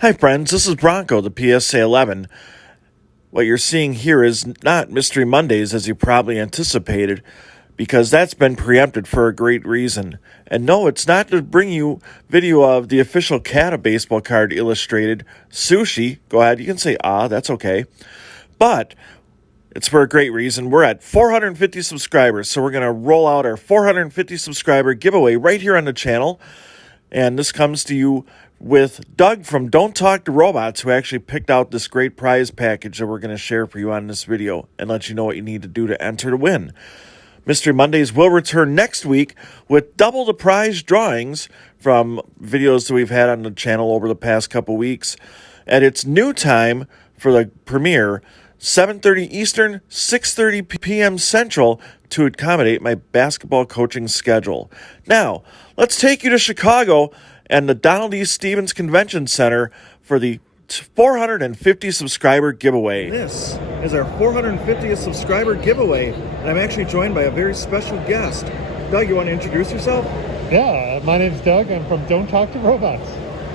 Hi friends, this is Bronco, the PSA 11. What you're seeing here is not Mystery Mondays as you probably anticipated, because that's been preempted for a great reason. And no, it's not to bring you video of the official Kata baseball card illustrated. Sushi, go ahead, you can say that's okay. But it's for a great reason. We're at 450 subscribers, so we're going to roll out our 450 subscriber giveaway right here on the channel. And this comes to you with Doug from Don't Talk to Robots, who actually picked out this great prize package that we're going to share for you on this video and let you know what you need to do to enter to win. Mystery Mondays will return next week with double the prize drawings from videos that we've had on the channel over the past couple weeks. At its new time for the premiere, 7:30 Eastern, 6:30 p.m. Central, to accommodate my basketball coaching schedule. Now, let's take you to Chicago and the Donald E. Stevens Convention Center for the 450 subscriber giveaway. This is our 450th subscriber giveaway, and I'm actually joined by a very special guest. Doug, you want to introduce yourself? Yeah, my name's Doug. I'm from Don't Talk to Robots.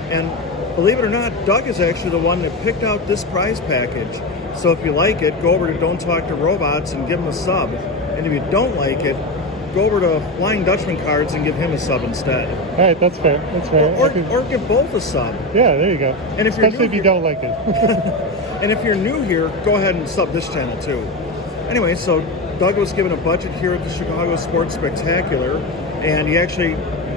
And believe it or not, Doug is actually the one that picked out this prize package. So if you like it, go over to Don't Talk to Robots and give him a sub. And if you don't like it, go over to Flying Dutchman Cards and give him a sub instead. All right, that's fair. That's fair. Or give both a sub. Yeah, there you go. And if especially if you don't like it. And if you're new here, go ahead and sub this channel too. Anyway, so Doug was given a budget here at the Chicago Sports Spectacular, and he actually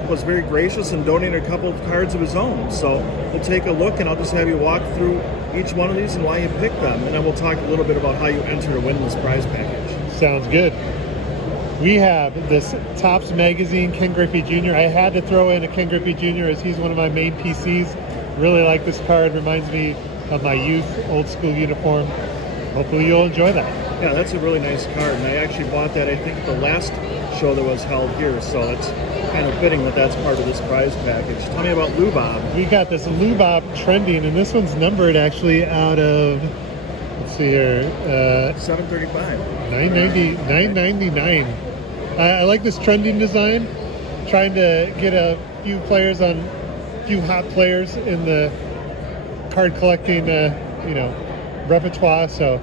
was very gracious and donated a couple of cards of his own. So we'll take a look, and I'll just have you walk through each one of these and why you picked them, and then we'll talk a little bit about how you enter to win this prize package. Sounds good. We have this Topps Magazine Ken Griffey Jr. I had to throw in a Ken Griffey Jr. as he's one of my main PCs. Really like this card. Reminds me of my youth, old school uniform. Hopefully you'll enjoy that. Yeah, that's a really nice card, and I actually bought that, I think, at the last show that was held here, so it's kind of fitting that that's part of this prize package. Tell me about Lubob. We got this Lubob trending, and this one's numbered actually out of, let's see here, 735. 999. I like this trending design. Trying to get a few hot players in the card collecting, repertoire. So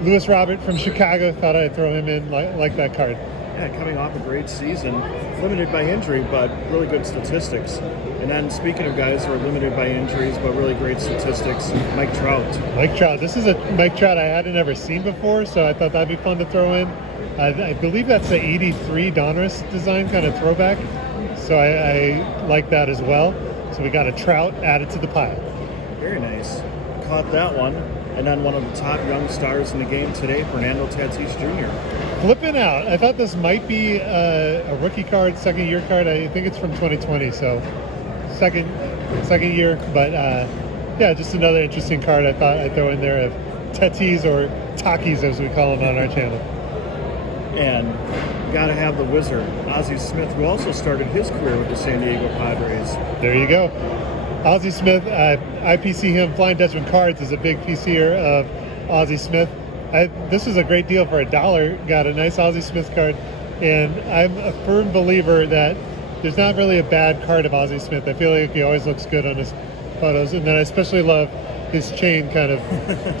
Lewis Robert from Chicago, thought I'd throw him in, like that card. Yeah, coming off a great season, limited by injury, but really good statistics. And then speaking of guys who are limited by injuries, but really great statistics, Mike Trout. Mike Trout. This is a Mike Trout I hadn't ever seen before, so I thought that'd be fun to throw in. I believe that's the 83 Donruss design kind of throwback, so I like that as well. So we got a Trout added to the pile. Very nice. Caught that one. And then one of the top young stars in the game today, Fernando Tatis Jr. Flipping out. I thought this might be a rookie card, second year card. I think it's from 2020, so second year. But yeah, just another interesting card I thought I'd throw in there of Tatis, or Takis as we call him on our channel. And got to have the wizard, Ozzie Smith, who also started his career with the San Diego Padres. There you go. Ozzie Smith, I PC him. Flying Dutchman Cards is a big PCer of Ozzie Smith. This was a great deal for $1. Got a nice Ozzie Smith card, and I'm a firm believer that there's not really a bad card of Ozzie Smith. I feel like he always looks good on his photos, and then I especially love his chain kind of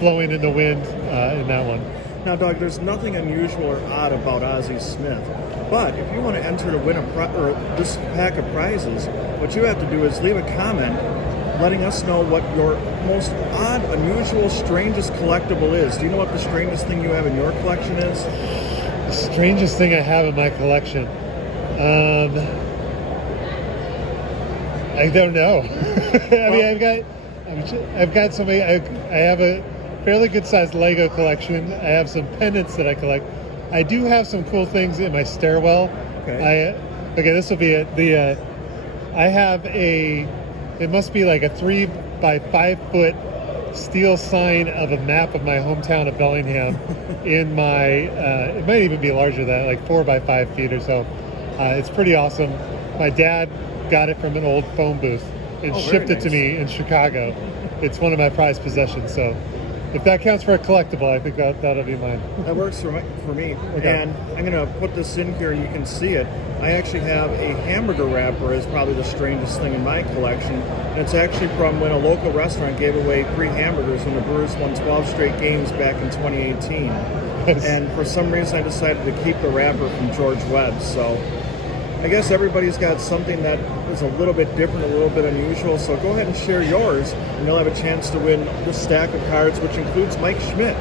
flowing in the wind in that one. Now, Doug, there's nothing unusual or odd about Ozzie Smith, but if you want to enter to win this pack of prizes, what you have to do is leave a comment letting us know what your most odd, unusual, strangest collectible is. Do you know what the strangest thing you have in your collection is? The strangest thing I have in my collection? I don't know. I mean, I've got so many. I have a fairly good sized Lego collection. I have some pendants that I collect. I do have some cool things in my stairwell. Okay. This will be it. I have it must be like a 3 by 5 foot steel sign of a map of my hometown of Bellingham in my, it might even be larger than that, like 4 by 5 feet or so. It's pretty awesome. My dad got it from an old phone booth and shipped it to me in Chicago. It's one of my prized possessions, so if that counts for a collectible, I think that'll be mine. That works for me. Okay. And I'm going to put this in here. You can see it. I actually have a hamburger wrapper as probably the strangest thing in my collection. And it's actually from when a local restaurant gave away free hamburgers when the Brewers won 12 straight games back in 2018. Yes. And for some reason, I decided to keep the wrapper from George Webb. So I guess everybody's got something that is a little bit different, a little bit unusual. So go ahead and share yours, and you'll have a chance to win this stack of cards, which includes Mike Schmidt.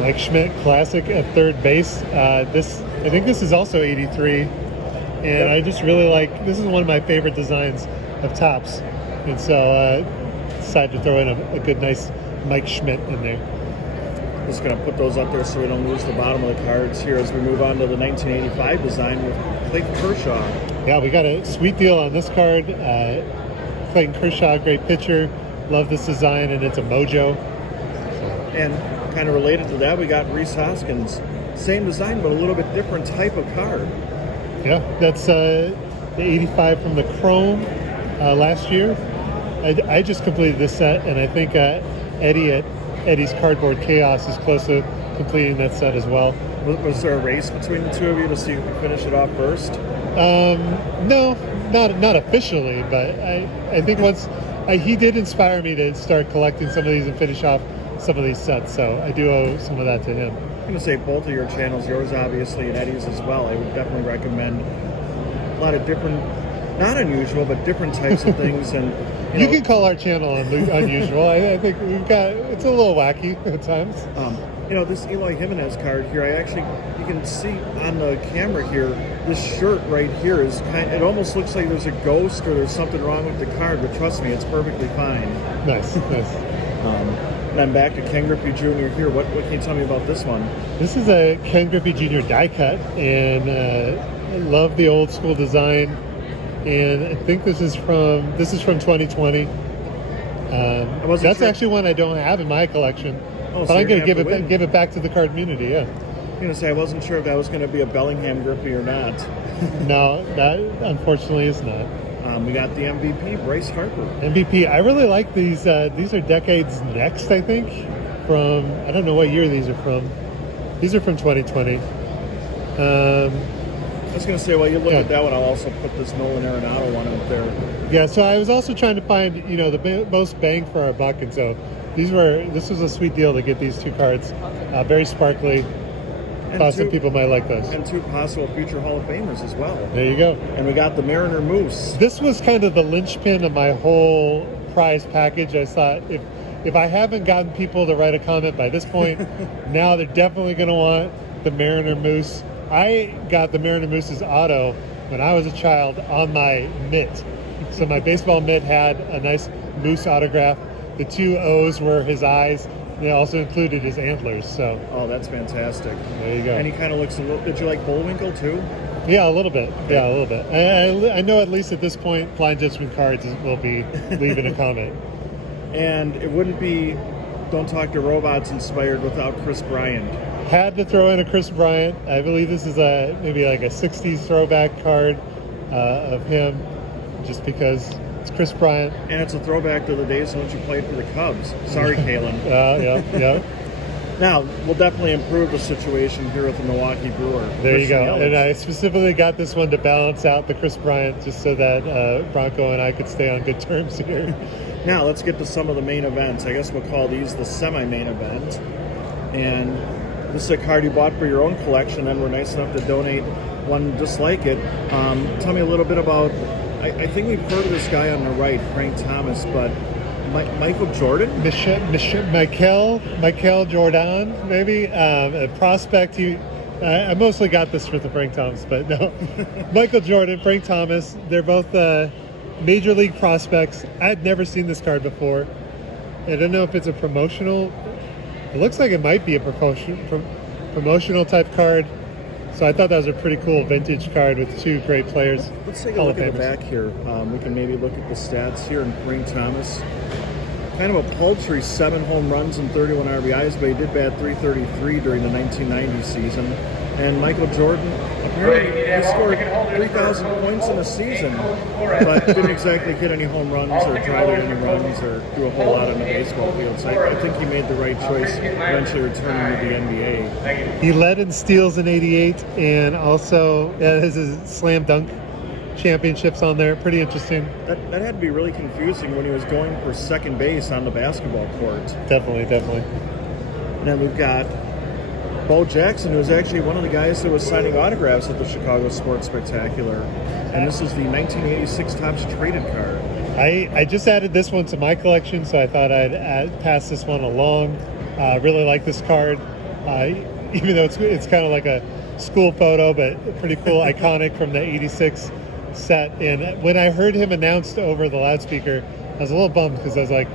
Mike Schmidt, classic at third base. I think this is also 83, and Yep. I just really like. This is one of my favorite designs of Topps, and so decided to throw in a good, nice Mike Schmidt in there. Just going to put those up there so we don't lose the bottom of the cards here as we move on to the 1985 design with Clayton Kershaw. Yeah, we got a sweet deal on this card. Clayton Kershaw, great pitcher. Love this design, and it's a mojo. And kind of related to that, we got Rhys Hoskins. Same design, but a little bit different type of card. Yeah, that's the 85 from the Chrome last year. I just completed this set, and I think Eddie at Eddie's Cardboard Chaos is close to completing that set as well. Was there a race between the two of you to see who could finish it off first? No, not officially, but I think once he did inspire me to start collecting some of these and finish off some of these sets, so I do owe some of that to him. I'm going to say both of your channels, yours obviously and Eddie's as well. I would definitely recommend a lot of different, not unusual, but different types of things. And you can call our channel unusual. I think it's a little wacky at times. This Eloy Jimenez card here, you can see on the camera here, this shirt right here is it almost looks like there's a ghost or there's something wrong with the card, but trust me, it's perfectly fine. Nice. And I'm back to Ken Griffey Jr. here. What can you tell me about this one? This is a Ken Griffey Jr. die cut, and I love the old school design. And I think this is from 2020. That's sure. actually one I don't have in my collection. Oh, but I'm going to give it back to the card community. Yeah. I'm going to say I wasn't sure if that was going to be a Bellingham Griffey or not. No, that unfortunately is not. We got the MVP, Bryce Harper. MVP. I really like these. These are Decades Next, I think. From I don't know what year these are from. These are from 2020. I was going to say, while you look at that one, I'll also put this Nolan Arenado one up there. Yeah, so I was also trying to find, the most bang for our buck, and so this was a sweet deal to get these two cards. Very sparkly. Thought some people might like those. And two possible future Hall of Famers as well. There you go. And we got the Mariner Moose. This was kind of the linchpin of my whole prize package. I thought if I haven't gotten people to write a comment by this point, now they're definitely going to want the Mariner Moose. I got the Mariner Moose's auto when I was a child on my mitt. So my baseball mitt had a nice Moose autograph. The two O's were his eyes. They also included his antlers. So. Oh, that's fantastic. There you go. And he kind of looks a little. Did you like Bullwinkle too? Yeah, a little bit. Okay. Yeah, a little bit. I know at least at this point, Flying Dutchman Cards will be leaving a comment. And it wouldn't be Don't Talk to Robots inspired without Chris Bryant. Had to throw in a Chris Bryant. I believe this is maybe like a 60s throwback card of him, just because it's Chris Bryant. And it's a throwback to the days in which you played for the Cubs. Sorry, Kalen. Yeah. Now, we'll definitely improve the situation here with the Milwaukee Brewer. There you go. And I specifically got this one to balance out the Chris Bryant, just so that Bronco and I could stay on good terms here. Now, let's get to some of the main events. I guess we'll call these the semi-main event. And this is a card you bought for your own collection, and we're nice enough to donate one just like it. Tell me a little bit about, I think we've heard of this guy on the right, Frank Thomas, but Michael Jordan? Michael Jordan, maybe. A prospect. I mostly got this for the Frank Thomas, but no. Michael Jordan, Frank Thomas, they're both major league prospects. I had never seen this card before. I don't know if it's a promotional. It looks like it might be a promotional type card. So I thought that was a pretty cool vintage card with two great players. Let's take a look at the back here. We can maybe look at the stats here in Frank Thomas. Kind of a paltry 7 home runs and 31 RBIs, but he did bat .333 during the 1990 season. And Michael Jordan, a He scored 3,000 points in a season, but didn't exactly hit any home runs or drive any runs or do a whole lot on the baseball field. So I think he made the right choice eventually returning to the NBA. He led in steals in '88, and also has his slam dunk championships on there. Pretty interesting. That had to be really confusing when he was going for second base on the basketball court. Definitely. And then we've got Bo Jackson, who was actually one of the guys that was signing autographs at the Chicago Sports Spectacular. And this is the 1986 Topps Traded card. I just added this one to my collection, so I thought I'd pass this one along. Really like this card, even though it's kind of like a school photo, but pretty cool, iconic from the '86 set. And when I heard him announced over the loudspeaker, I was a little bummed because I was like,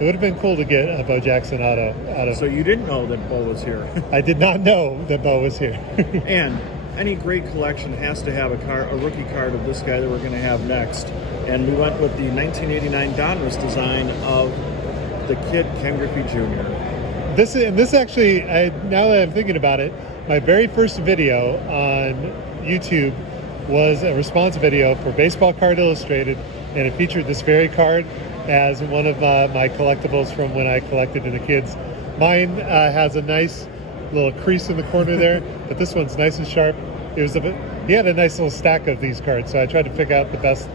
it would have been cool to get a Bo Jackson auto. So you didn't know that Bo was here. I did not know that Bo was here. And any great collection has to have a rookie card of this guy that we're going to have next. And we went with the 1989 Donruss design of the kid Ken Griffey Jr. This actually, now that I'm thinking about it, my very first video on YouTube was a response video for Baseball Card Illustrated, and it featured this very card as one of my collectibles from when I collected in the kids. Mine has a nice little crease in the corner there, but this one's nice and sharp. He had a nice little stack of these cards, so I tried to pick out the best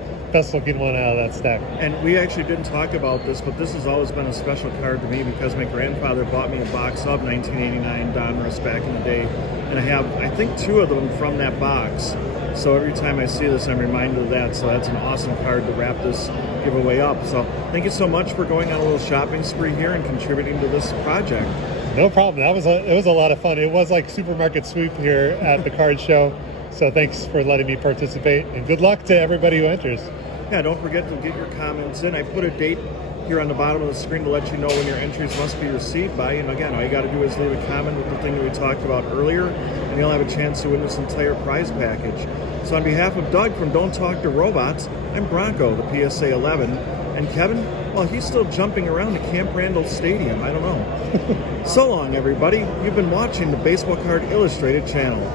looking one out of that stack. And we actually didn't talk about this, but this has always been a special card to me because my grandfather bought me a box of 1989 Donruss back in the day, and I have, I think, 2 of them from that box. So every time I see this, I'm reminded of that. So that's an awesome card to wrap this giveaway up. So thank you so much for going on a little shopping spree here and contributing to this project. No problem. It was a lot of fun. It was like supermarket sweep here at the card show. So thanks for letting me participate, and good luck to everybody who enters. Yeah, don't forget to get your comments in. I put a date here on the bottom of the screen to let you know when your entries must be received by. And again, all you got to do is leave a comment with the thing that we talked about earlier, and you'll have a chance to win this entire prize package. So on behalf of Doug from Don't Talk to Robots, I'm Bronco, the PSA 11, and Kevin, well, he's still jumping around the Camp Randall Stadium. I don't know. So long, everybody. You've been watching the Baseball Card Illustrated channel.